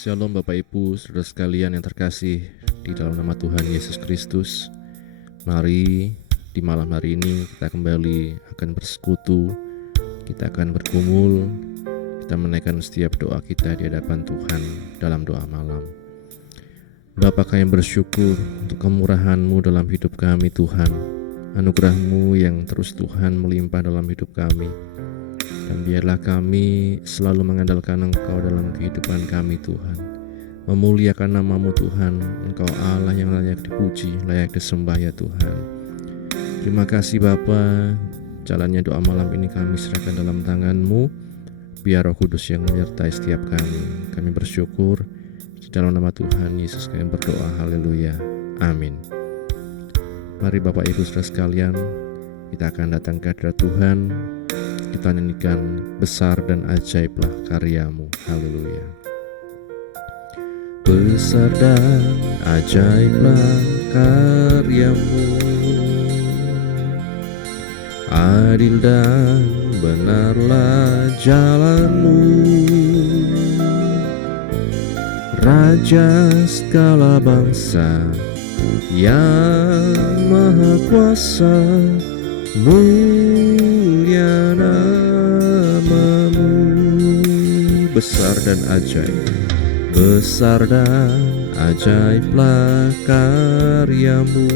Shalom Bapak Ibu, saudara sekalian yang terkasih di dalam nama Tuhan Yesus Kristus. Mari di malam hari ini kita kembali akan bersekutu, kita akan bergumul, kita menaikkan setiap doa kita di hadapan Tuhan dalam doa malam. Bapa, kami bersyukur untuk kemurahan-Mu dalam hidup kami Tuhan, anugerah-Mu yang terus Tuhan melimpah dalam hidup kami. Dan biarlah kami selalu mengandalkan Engkau dalam kehidupan kami Tuhan, memuliakan nama-Mu Tuhan. Engkau Allah yang layak dipuji, layak disembah ya Tuhan. Terima kasih Bapa, jalannya doa malam ini kami serahkan dalam tangan-Mu. Biar Roh Kudus yang menyertai setiap kami. Kami bersyukur di dalam nama Tuhan Yesus kami berdoa, haleluya, amin. Mari Bapak Ibu saudara sekalian, kita akan datang ke hadirat Tuhan. Kita nyanyikan besar dan ajaiblah karya-Mu, haleluya. Besar dan ajaiblah karya-Mu, adil dan benarlah jalan-Mu, Raja segala bangsa yang maha kuasa, mulia nama-Mu. Besar dan ajaib, besar dan ajaiblah karya-Mu,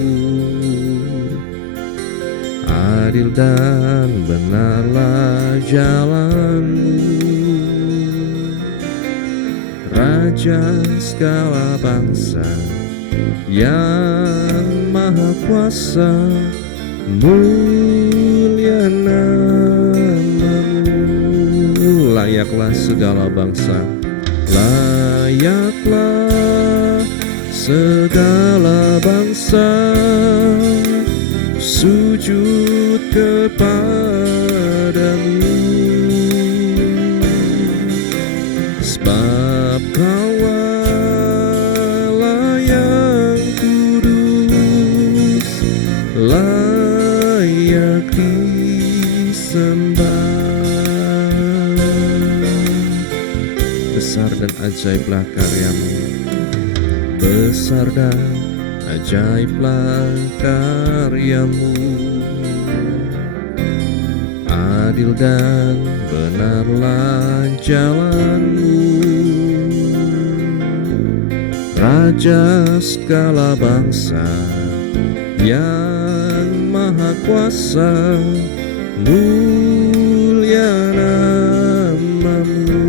adil dan benarlah jalan-Mu, Raja segala bangsa yang maha kuasa, mulia nama-Mu. Layaklah segala bangsa, layaklah segala bangsa sujud kepadamu, sebab Kau Allah yang kudus, layak disembah. Besar dan ajaiblah karya-Mu, besar dan ajaiblah karya-Mu, adil dan benarlah jalan-Mu, Raja segala bangsa yang maha kuasa, mulia nama-Mu.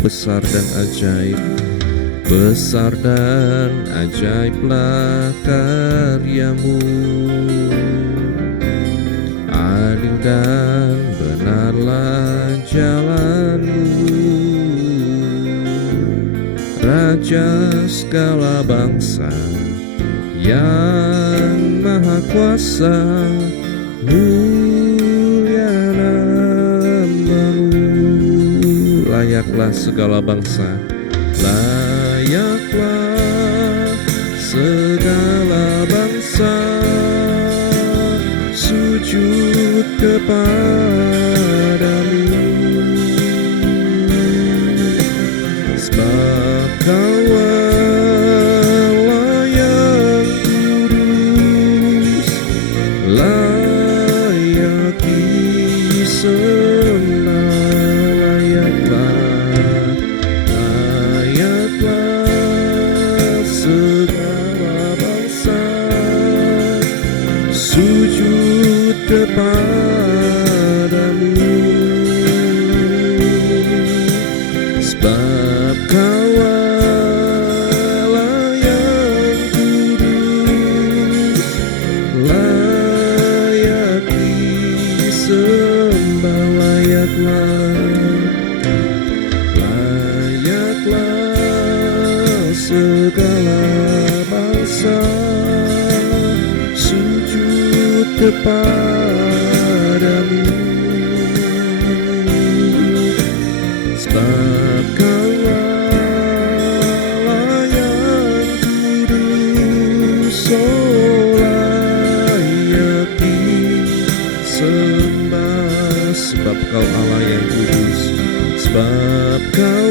Besar dan ajaib, besar dan ajaiblah karya-Mu, adil dan benarlah jalan-Mu, Raja segala bangsa yang maha kuasa, mulia nama-Mu. Layaklah segala bangsa, layaklah segala bangsa sujud kepadamu, sebab Kau Allah yang kudus, layak disembah. Layaklah segala bangsa sujud kepadamu, sebab Kau Allah yang kudus, layak disembah. Layaklah segala bangsa sujud kepadamu, sebab Kau Allah yang kudus, layak disembah. Sebab Kau Allah yang kudus, sebab Kau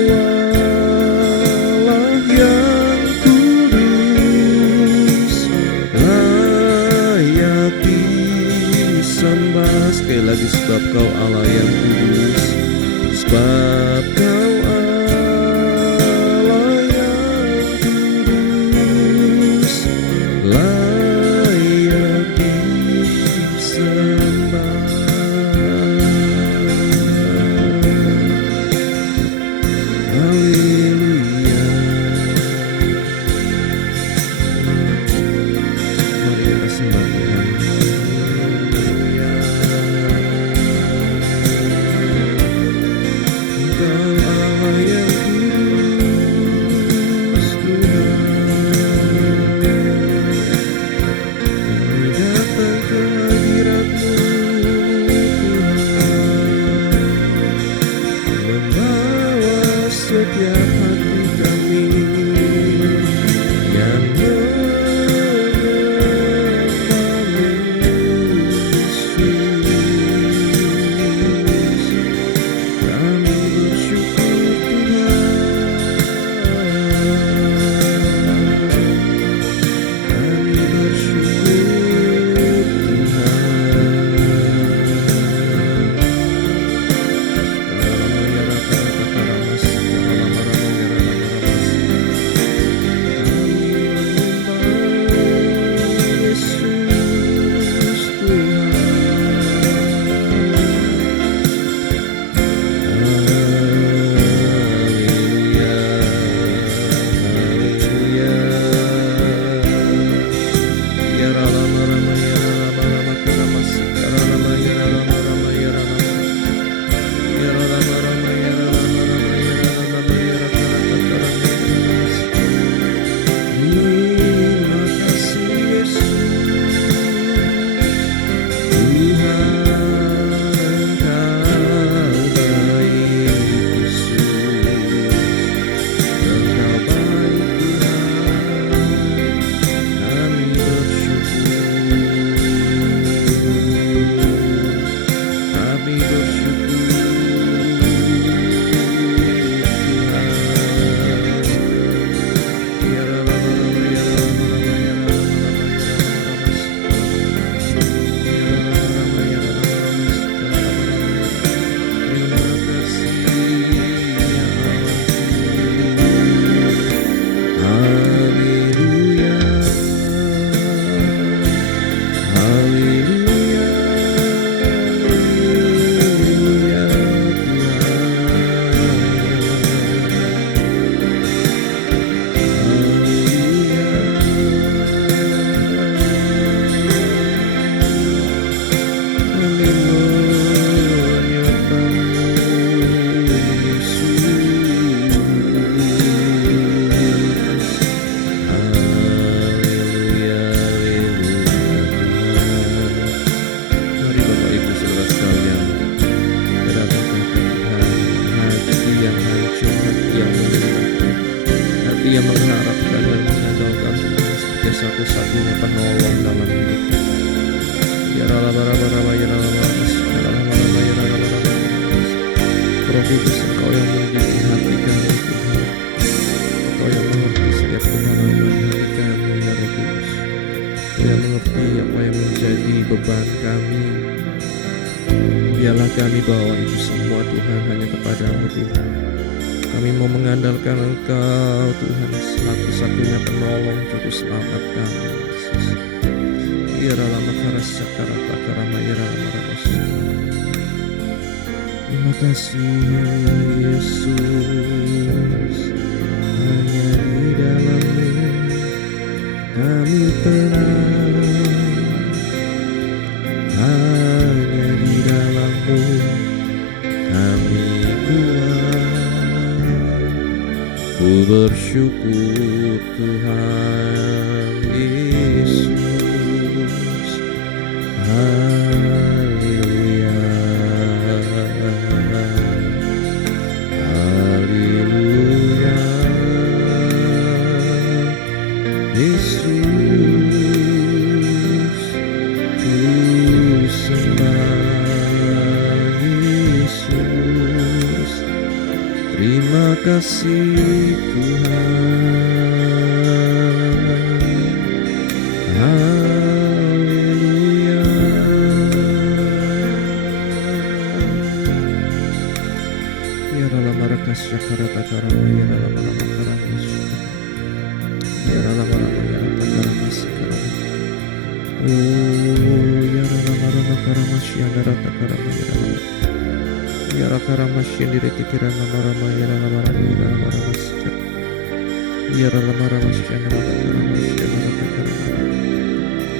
hati yang mengharapkan dan mengandalkan Tuhan sebagai satu-satunya penolong dalam hidup. Ya raba-raba-raba, ya raba-raba, ya raba-raba, ya raba-raba. Roh Kudus, Engkau yang memiliki hati kami Tuhan. Engkau yang mengerti setiap kedalaman hati kami ya Roh Kudus. Engkau yang mengerti apa yang menjadi beban kami. Biarlah kami bawa itu semua Tuhan hanya kepadamu Tuhan. Kami mau mengandalkan Engkau Tuhan, satu-satunya penolong juru selamat kami Yesus. Ya rama karasa karata karama ya rama rasa. Terima kasih Yesus, hanya di dalam-Mu kami tenang, hanya di dalam-Mu kami kuat. Ku bersyukur Tuhan Yesus, haleluya, haleluya. Yesus, ku sembah Yesus. Terima kasih Tuhan, haleluya. Ya dalam rakas syakarata karama, ya dalam karamas, ya dalam karamas karama. Oh, ya dalam karamas, ya dalam karama, ya dalam. Ya rakarama sendiri pikiran nama-nama ya nama-nama ya nama-nama sejak. Ya nama-nama sejak nama-nama ya nama-nama.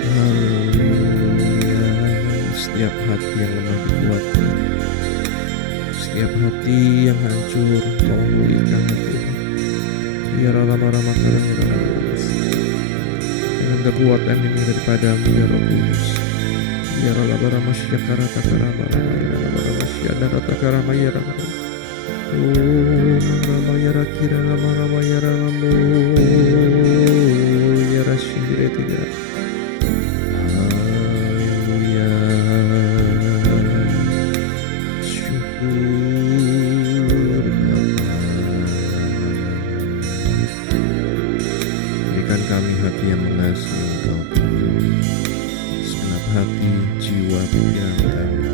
Haleluya. Setiap hati yang lemah dikuatkan, setiap hati yang hancur Kau pulihkan Tuhan. Ya nama-nama karena ya nama-nama. Dengan kekuatan ini daripada-Mu ya Roh Kudus. Ya raba-raba syakarata karama ya raba-raba syakarata karama ya raba. Oh raba ya rakira raba ya raba. Ya rasyire tiga. Haleluya. Syukur Bapa. Berikan kami hati yang mengasihi Engkau Tuhan. Segenap hati, jiwa, pikiran kami,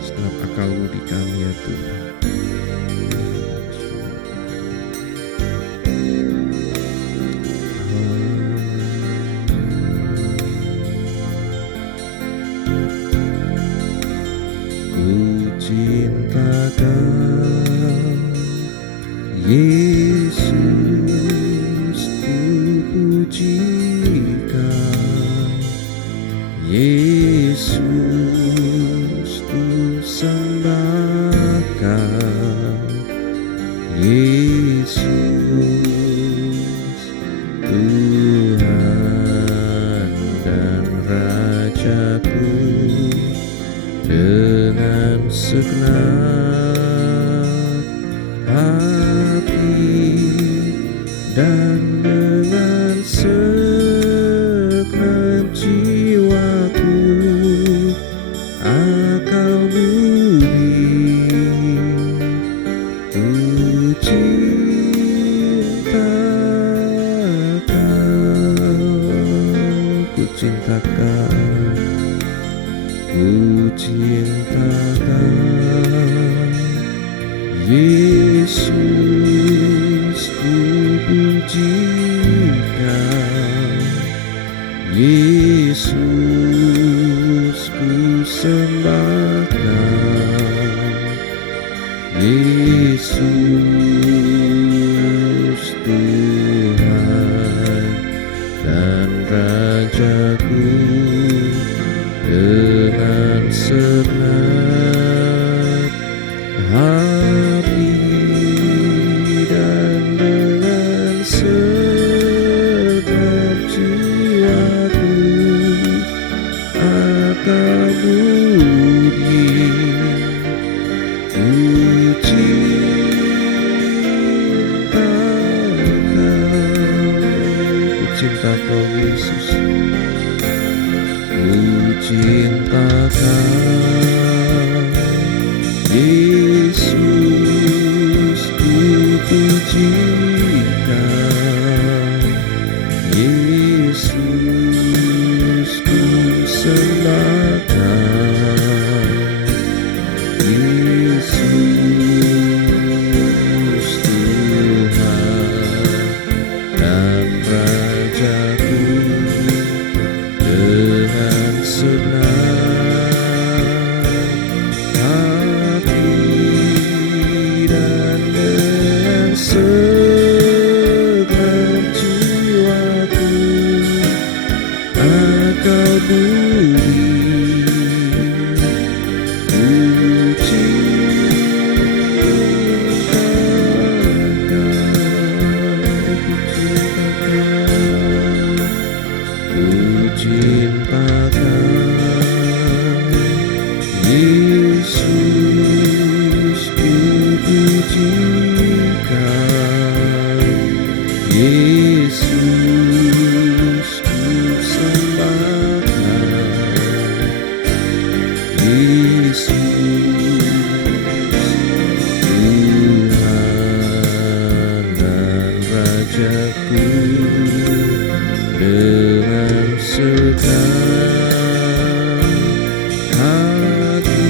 segenap akal budi kami ya Tuhan. Ku cintakan Yesus, ku pujikan Yesus, ku sembahkan Yesus, Tuhan dan Rajaku. Dengan segenap hati dan dengan segenap jiwaku, akal budi, ku cinta Kau, ku cintakan, ku cintakan Yesus, ku pujikan Yesus, ku sembahkan Yesus, Tuhan dan Rajaku. Dengan senang Kau Yesus. Ku cinta Kau Yesus, ku puji Kau Yesus, ku sembah Kau Yesus, Tuhan dan Rajaku. Dengan senang hati dan dengan segenap jiwaku Engkau budi. Ku cinta Kau, ku cinta Kau Yesus, ku puji Kau Yesus, ku sembah Kau Yesus, Tuhan dan Rajaku. Dengan segenap hati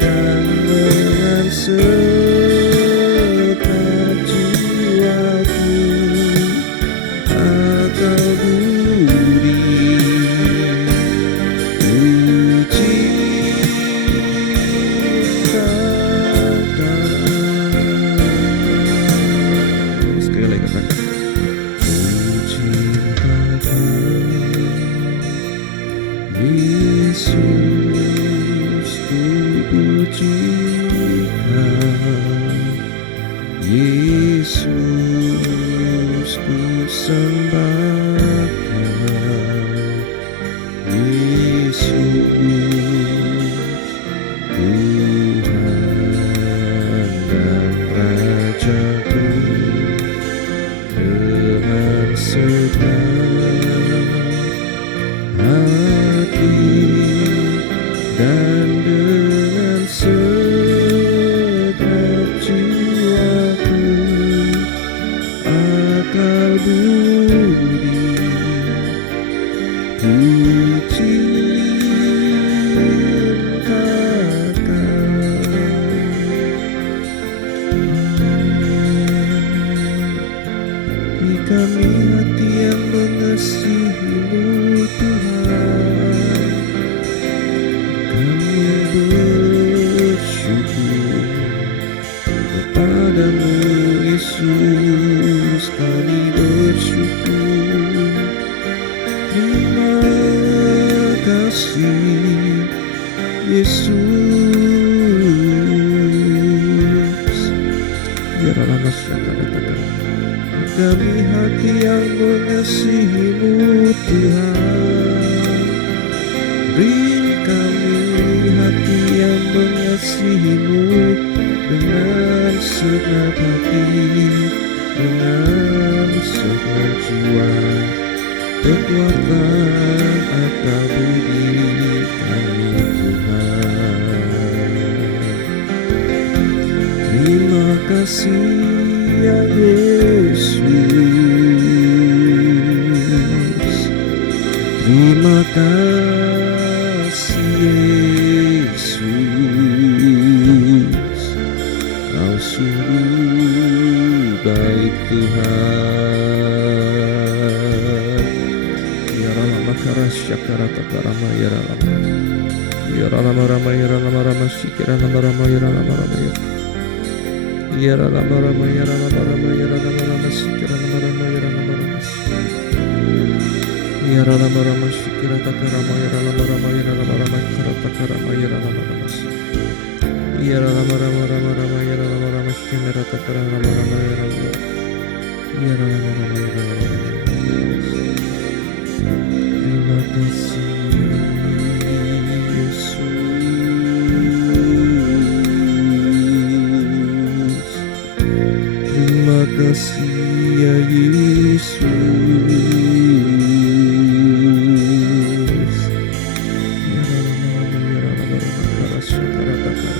dan dengan segenap jiwaku Engkau budi. Ku cinta Kau. Sekali lagi katakan, Yesus, ku puji Kau Yesus, ku sembah Kau Yesus, Tuhan dan Rajaku. Dengan segenap hati dan dengan segenap jiwaku akal budi. Ku cinta Kau. Di kami hati yang mengasihi-Mu Tuhan, kami bersyukur kepadamu Yesus, kami bersyukur. Terima kasih Yesus. Biarlah masyarakat kami hati yang mengasihi-Mu Tuhan. Beri kami hati yang mengasihi-Mu dengan segenap hati, dengan segenap jiwa, kekuatan akal budi kami Tuhan. Terima kasih ya Yesus, terima kasih Yesus, Kau sungguh baik Tuhan. Ya Rama Karasya Karata Karama ya Rama, ya Rama Rama ya Rama Rama Sikira Rama Rama ya Rama Rama ya. Ya Rama Rama ya Rama Rama ya Rama Rama Sikira Rama Rama ya Rama Rama. Ya Rama Rama Sikira Takarama ya Rama Rama ya Rama Rama Karata Karama ya Rama Rama. Ya Rama Rama Rama Rama ya Rama Rama Sikira Takarama Rama Rama ya Rama. Ya Rama Rama ya Rama Rama. Terima kasih Yesus. Terima kasih ya Yesus. Ya Rama ya Rama Rama Karasya Karataka.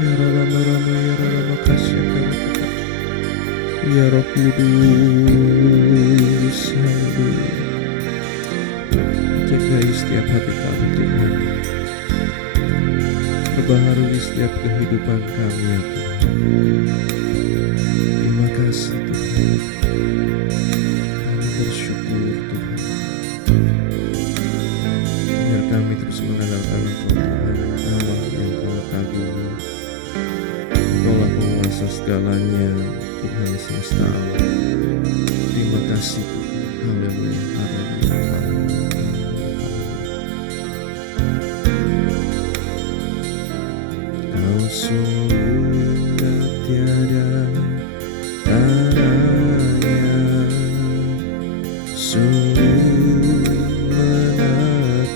Ya Rama Rama ya Rama Kasya Karataka. Ya Roh Kudus, haleluya. Jagai setiap hati kami Tuhan, perbaharui setiap kehidupan kami ya Tuhan. Terima kasih Tuhan, kami bersyukur Tuhan. Biar kami terus mengandalkan Engkau Tuhan, Allah yang Kau kagumi. Engkaulah penguasa segalanya, Tuhan semesta alam. Terima kasih Tuhan, haleluya, haleluya, haleluya. Kau sungguh indah tiada taranya, sungguh menakjubkan,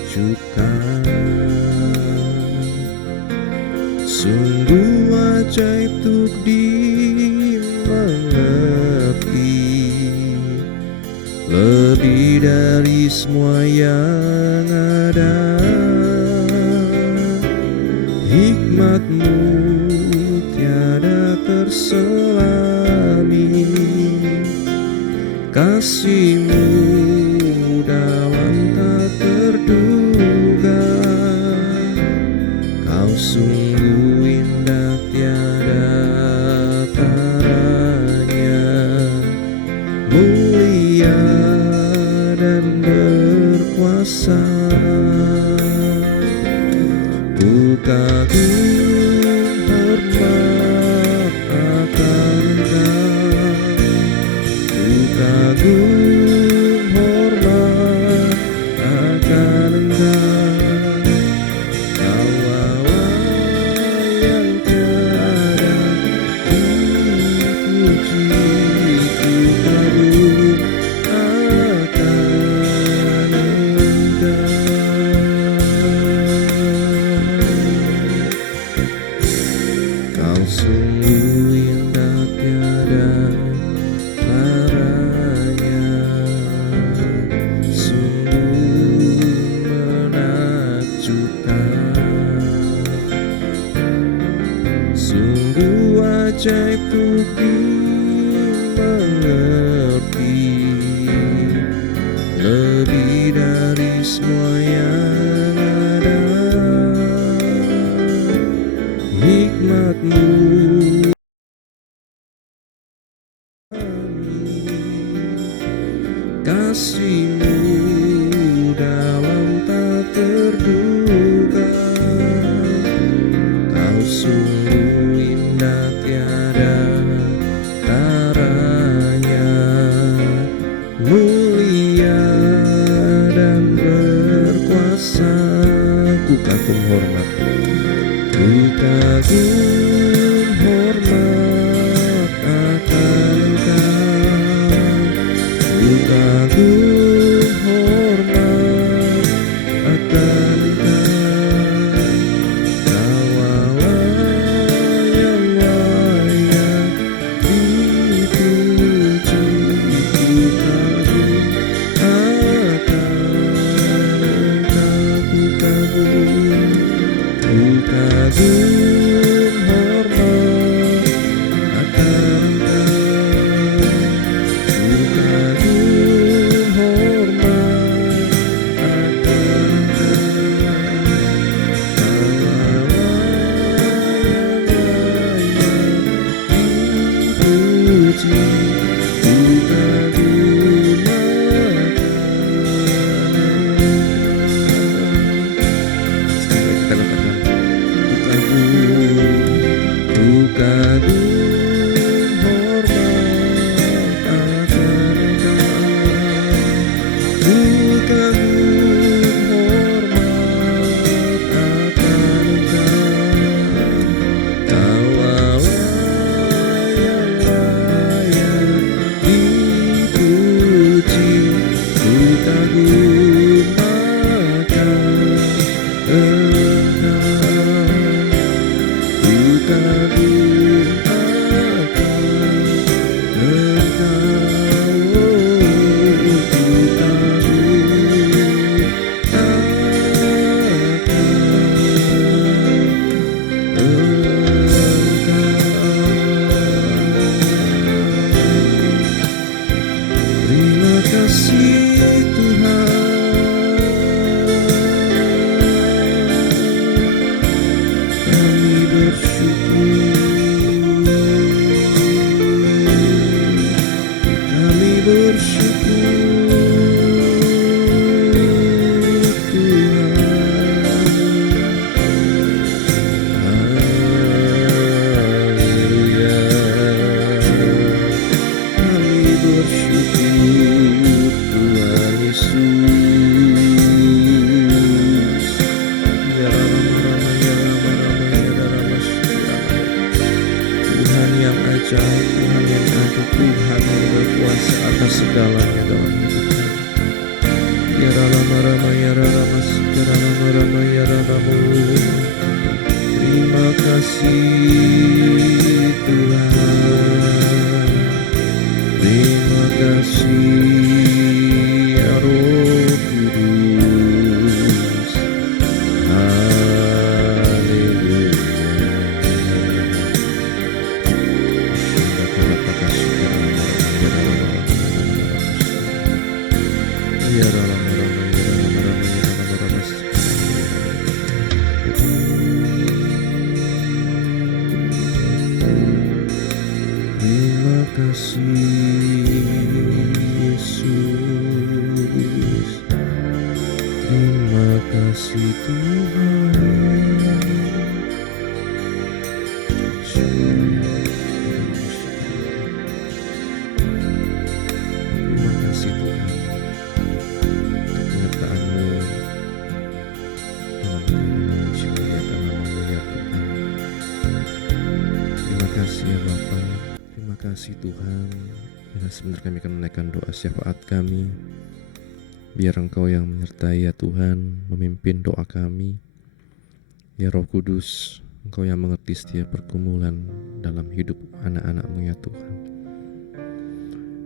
sungguh ajaib untuk dimengerti, lebih dari semua yang ada. Hikmat-Mu tiada terselami, kasih-Mu dalam tak terduga. Kau sungguh indah tiada taranya, mulia dan berkuasa. Ku kagum hormat akan Engkau, ku kagum hormat akan Engkau. Kau Allah yang tiada dipuji, ku kagum akan Engkau. Kau sungguh indah tiada taranya, sungguh menakjubkan, sungguh ajaib untuk dimengerti, lebih dari semua yang ada. Hikmat-Mu kasih-Mu dalam tak terduga. Kau sungguh indah tiada taranya, mulia dan berkuasa. Ku kagum hormat, ku kagum hormat akan Engkau, ku kagum segalanya dalam hidup kami. Ya rama rama ya rama sikara rama rama ya rama. Terima kasih Tuhan, terima kasih ya Roh Kudus. Haleluya. Terima kasih Yesus, terima kasih Tuhan. Terima kasih Tuhan untuk penyertaan-Mu dalam kami memuliakan nama-Mu ya Tuhan. Terima kasih ya Bapa. Terima kasih Tuhan. Bila sebentar kami akan menaikkan doa syafaat kami. Biar Engkau yang menyertai ya Tuhan, memimpin doa kami. Ya Roh Kudus, Engkau yang mengerti setiap pergumulan dalam hidup anak-anak-Mu ya Tuhan.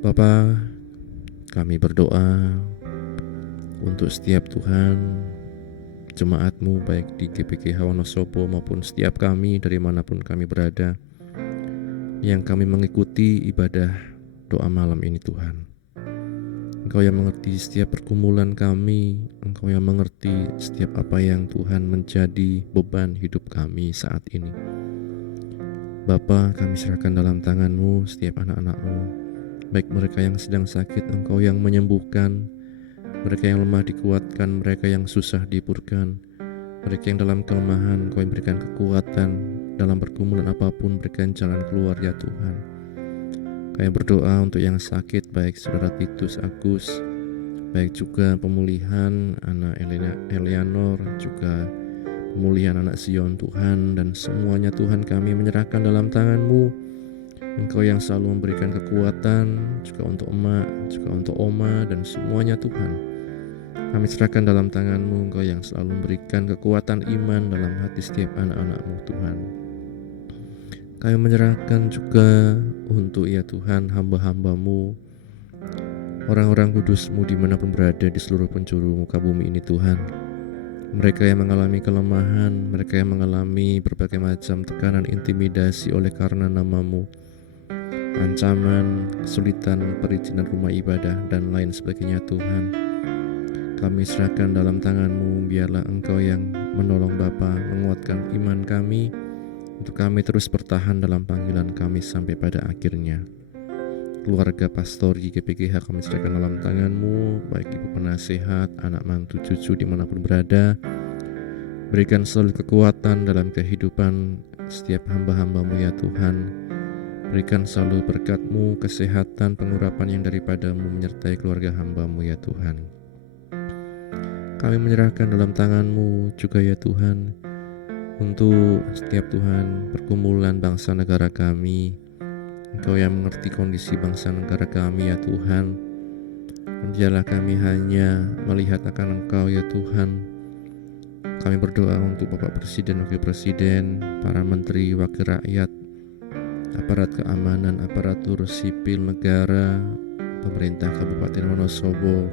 Bapa, kami berdoa untuk setiap Tuhan jemaat-Mu baik di GPGH Wonosobo maupun setiap kami dari manapun kami berada, yang kami mengikuti ibadah doa malam ini Tuhan. Engkau yang mengerti setiap pergumulan kami, Engkau yang mengerti setiap apa yang Tuhan menjadi beban hidup kami saat ini. Bapa, kami serahkan dalam tangan-Mu setiap anak-anak-Mu, baik mereka yang sedang sakit, Engkau yang menyembuhkan, mereka yang lemah dikuatkan, mereka yang susah dipurkan, mereka yang dalam kelemahan Engkau yang berikan kekuatan, dalam pergumulan apapun berikan jalan keluar ya Tuhan. Kami berdoa untuk yang sakit, baik saudara Titus Agus, baik juga pemulihan anak Eleanor, juga pemulihan anak Zion Tuhan, dan semuanya Tuhan kami menyerahkan dalam tangan-Mu. Engkau yang selalu memberikan kekuatan juga untuk emak, juga untuk oma, dan semuanya Tuhan. Kami serahkan dalam tangan-Mu, Engkau yang selalu memberikan kekuatan iman dalam hati setiap anak-anak-Mu Tuhan. Kami menyerahkan juga untuk ya Tuhan hamba-hamba-Mu, orang-orang kudus-Mu dimanapun berada di seluruh penjuru muka bumi ini Tuhan. Mereka yang mengalami kelemahan, mereka yang mengalami berbagai macam tekanan, intimidasi oleh karena nama-Mu, ancaman, kesulitan, perizinan rumah ibadah, dan lain sebagainya Tuhan. Kami serahkan dalam tangan-Mu, biarlah Engkau yang menolong Bapa, menguatkan iman kami, untuk kami terus bertahan dalam panggilan kami sampai pada akhirnya. Keluarga pastori GPGH kami serahkan dalam tangan-Mu, baik ibu penasehat, anak mantu, cucu dimanapun berada. Berikan selalu kekuatan dalam kehidupan setiap hamba-hamba-Mu ya Tuhan. Berikan selalu berkat-Mu, kesehatan, pengurapan yang daripada-Mu menyertai keluarga hamba-Mu ya Tuhan. Kami menyerahkan dalam tangan-Mu juga ya Tuhan, untuk setiap Tuhan pergumulan bangsa negara kami. Engkau yang mengerti kondisi bangsa negara kami ya Tuhan. Biarlah kami hanya melihat akan Engkau ya Tuhan. Kami berdoa untuk Bapak Presiden, Wakil Presiden, para menteri, wakil rakyat, aparat keamanan, aparatur sipil negara, pemerintah Kabupaten Wonosobo,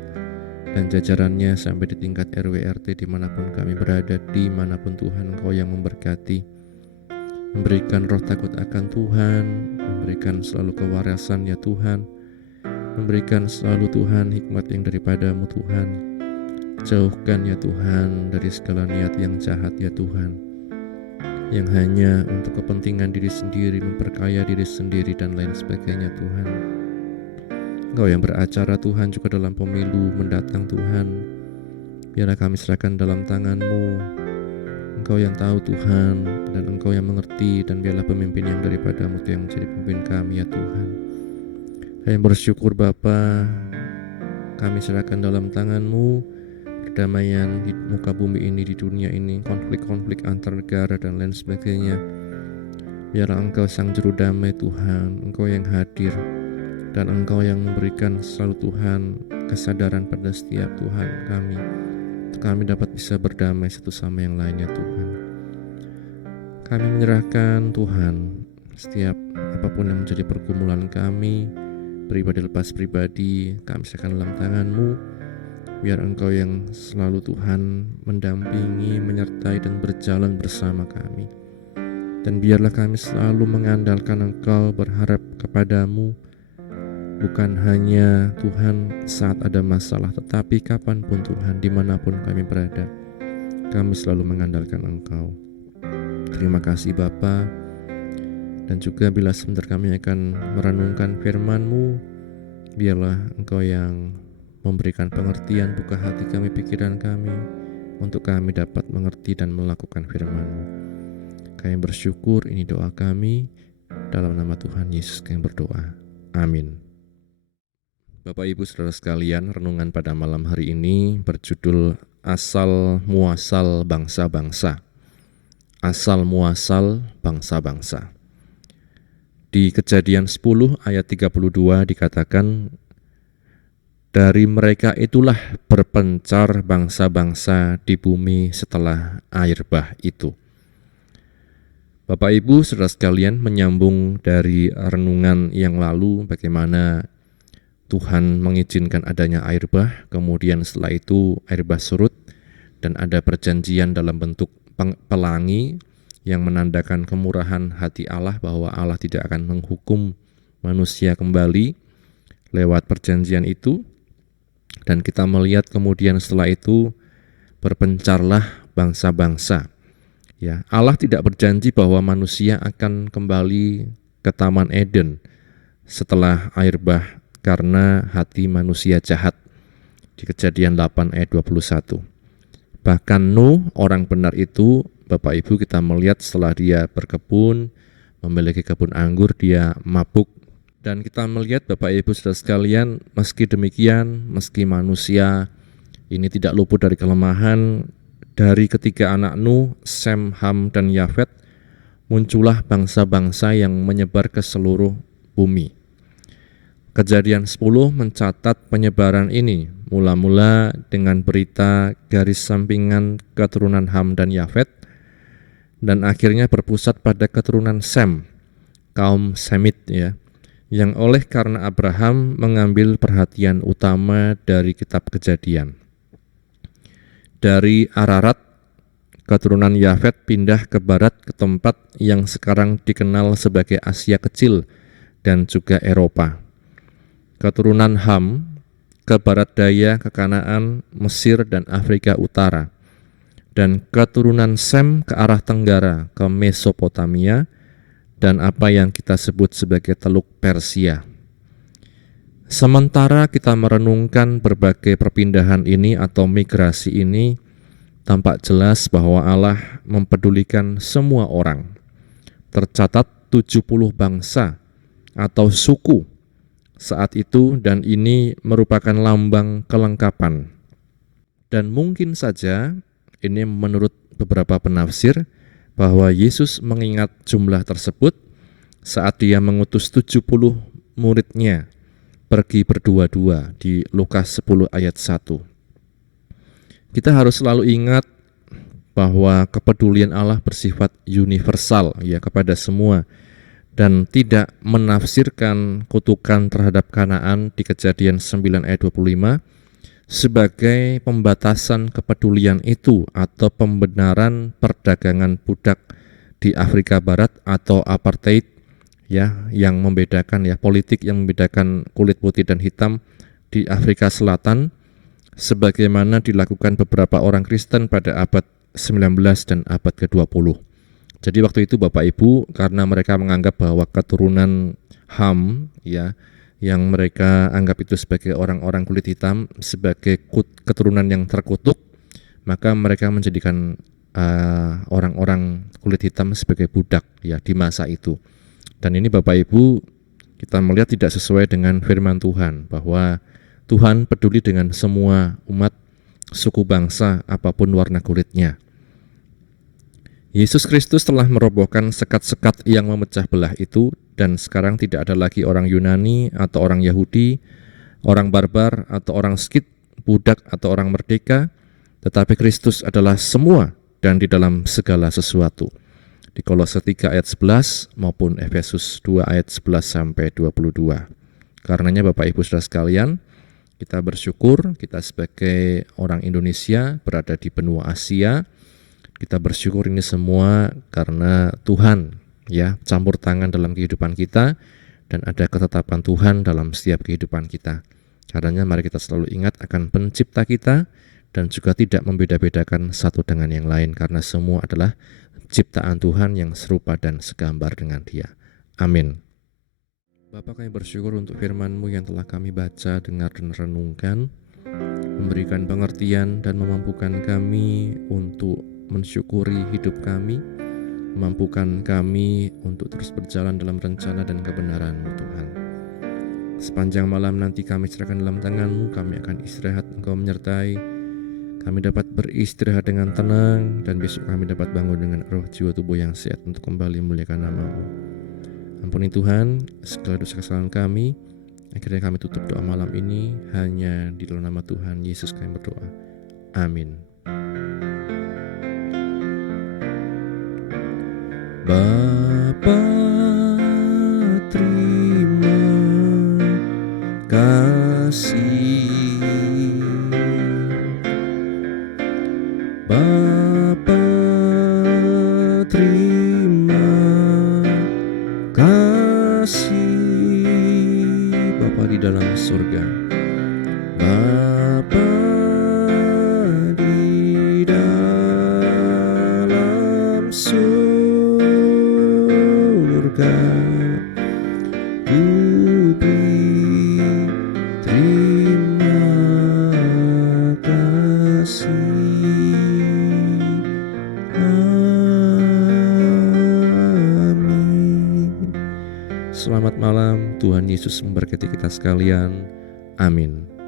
dan jajarannya sampai di tingkat RW RT dimanapun kami berada, dimanapun Tuhan Engkau yang memberkati, memberikan roh takut akan Tuhan, memberikan selalu kewarasan ya Tuhan, memberikan selalu Tuhan hikmat yang daripada-Mu Tuhan. Jauhkan ya Tuhan dari segala niat yang jahat ya Tuhan, yang hanya untuk kepentingan diri sendiri, memperkaya diri sendiri dan lain sebagainya Tuhan. Engkau yang beracara Tuhan juga dalam pemilu mendatang Tuhan. Biarlah kami serahkan dalam tangan-Mu. Engkau yang tahu Tuhan, dan Engkau yang mengerti, dan biarlah pemimpin yang daripada-Mu yang menjadi pemimpin kami ya Tuhan. Kami bersyukur Bapa, kami serahkan dalam tangan-Mu perdamaian di muka bumi ini, di dunia ini, konflik-konflik antar negara dan lain sebagainya. Biarlah Engkau sang juru damai Tuhan, Engkau yang hadir dan Engkau yang memberikan selalu Tuhan kesadaran pada setiap Tuhan kami, untuk kami dapat bisa berdamai satu sama yang lainnya Tuhan. Kami menyerahkan Tuhan setiap apapun yang menjadi pergumulan kami, pribadi lepas pribadi, kami serahkan dalam tangan-Mu. Biar Engkau yang selalu Tuhan mendampingi, menyertai dan berjalan bersama kami. Dan biarlah kami selalu mengandalkan Engkau, berharap kepadamu, bukan hanya Tuhan saat ada masalah, tetapi kapanpun Tuhan, dimanapun kami berada, kami selalu mengandalkan Engkau. Terima kasih Bapa. Dan juga bila sebentar kami akan merenungkan firman-Mu, biarlah Engkau yang memberikan pengertian, buka hati kami, pikiran kami, untuk kami dapat mengerti dan melakukan firman-Mu. Kami bersyukur, ini doa kami, dalam nama Tuhan Yesus kami berdoa. Amin. Bapak Ibu Saudara sekalian, renungan pada malam hari ini berjudul Asal Muasal Bangsa-Bangsa. Asal Muasal Bangsa-Bangsa. Di Kejadian 10 ayat 32 dikatakan, dari mereka itulah berpencar bangsa-bangsa di bumi setelah air bah itu. Bapak Ibu Saudara sekalian, menyambung dari renungan yang lalu bagaimana Tuhan mengizinkan adanya air bah, kemudian setelah itu air bah surut dan ada perjanjian dalam bentuk pelangi yang menandakan kemurahan hati Allah bahwa Allah tidak akan menghukum manusia kembali lewat perjanjian itu. Dan kita melihat kemudian setelah itu berpencarlah bangsa-bangsa. Ya, Allah tidak berjanji bahwa manusia akan kembali ke Taman Eden setelah air bah karena hati manusia jahat. Di Kejadian 8 ayat 21. Bahkan Nuh, orang benar itu, Bapak Ibu, kita melihat setelah dia berkebun, memiliki kebun anggur, dia mabuk. Dan kita melihat Bapak Ibu Saudara sekalian, meski demikian, meski manusia ini tidak luput dari kelemahan, dari ketiga anak Nuh, Sem, Ham, dan Yafet, muncullah bangsa-bangsa yang menyebar ke seluruh bumi. Kejadian 10 mencatat penyebaran ini, mula-mula dengan berita garis sampingan keturunan Ham dan Yafet, dan akhirnya berpusat pada keturunan Sem, kaum Semit ya, yang oleh karena Abraham mengambil perhatian utama dari kitab Kejadian. Dari Ararat, keturunan Yafet pindah ke barat ke tempat yang sekarang dikenal sebagai Asia Kecil dan juga Eropa. Keturunan Ham ke barat daya ke Kanaan, Mesir dan Afrika Utara. Dan keturunan Sem ke arah tenggara ke Mesopotamia dan apa yang kita sebut sebagai Teluk Persia. Sementara kita merenungkan berbagai perpindahan ini atau migrasi ini, tampak jelas bahwa Allah mempedulikan semua orang. Tercatat 70 bangsa atau suku saat itu, dan ini merupakan lambang kelengkapan. Dan mungkin saja ini menurut beberapa penafsir bahwa Yesus mengingat jumlah tersebut saat dia mengutus 70 muridnya pergi berdua-dua di Lukas 10 ayat 1. Kita harus selalu ingat bahwa kepedulian Allah bersifat universal ya kepada semua, dan tidak menafsirkan kutukan terhadap Kanaan di Kejadian 9 ayat 25 sebagai pembatasan kepedulian itu atau pembenaran perdagangan budak di Afrika Barat atau apartheid ya, yang membedakan ya, politik yang membedakan kulit putih dan hitam di Afrika Selatan sebagaimana dilakukan beberapa orang Kristen pada abad 19 dan abad ke-20. Jadi waktu itu Bapak Ibu, karena mereka menganggap bahwa keturunan Ham ya, yang mereka anggap itu sebagai orang-orang kulit hitam, sebagai keturunan yang terkutuk, maka mereka menjadikan orang-orang kulit hitam sebagai budak ya di masa itu. Dan ini Bapak Ibu, kita melihat tidak sesuai dengan firman Tuhan, bahwa Tuhan peduli dengan semua umat, suku bangsa, apapun warna kulitnya. Yesus Kristus telah merobohkan sekat-sekat yang memecah belah itu dan sekarang tidak ada lagi orang Yunani atau orang Yahudi, orang barbar atau orang Skit, budak atau orang merdeka, tetapi Kristus adalah semua dan di dalam segala sesuatu. Di Kolose 3 ayat 11 maupun Efesus 2 ayat 11 sampai 22. Karenanya Bapak Ibu Saudara sekalian, kita bersyukur kita sebagai orang Indonesia berada di benua Asia. Kita bersyukur ini semua karena Tuhan campur tangan dalam kehidupan kita dan ada ketetapan Tuhan dalam setiap kehidupan kita. Karenanya mari kita selalu ingat akan pencipta kita dan juga tidak membeda-bedakan satu dengan yang lain karena semua adalah ciptaan Tuhan yang serupa dan segambar dengan Dia. Amin. Bapa, kami bersyukur untuk firman-Mu yang telah kami baca, dengar dan renungkan, memberikan pengertian dan memampukan kami untuk mensyukuri hidup kami, memampukan kami untuk terus berjalan dalam rencana dan kebenaran-Mu Tuhan. Sepanjang malam nanti kami serahkan dalam tangan-Mu, kami akan istirahat, Engkau menyertai, kami dapat beristirahat dengan tenang, dan besok kami dapat bangun dengan roh jiwa tubuh yang sehat untuk kembali memuliakan nama-Mu. Ampuni Tuhan segala dosa kesalahan kami. Akhirnya kami tutup doa malam ini hanya di dalam nama Tuhan Yesus kami berdoa. Amin. Bapa, terima kasih. Bapa, terima kasih. Bapa di dalam surga, Bapa di dalam surga, ku beri terima kasih. Amin. Selamat malam, Tuhan Yesus memberkati kita sekalian. Amin.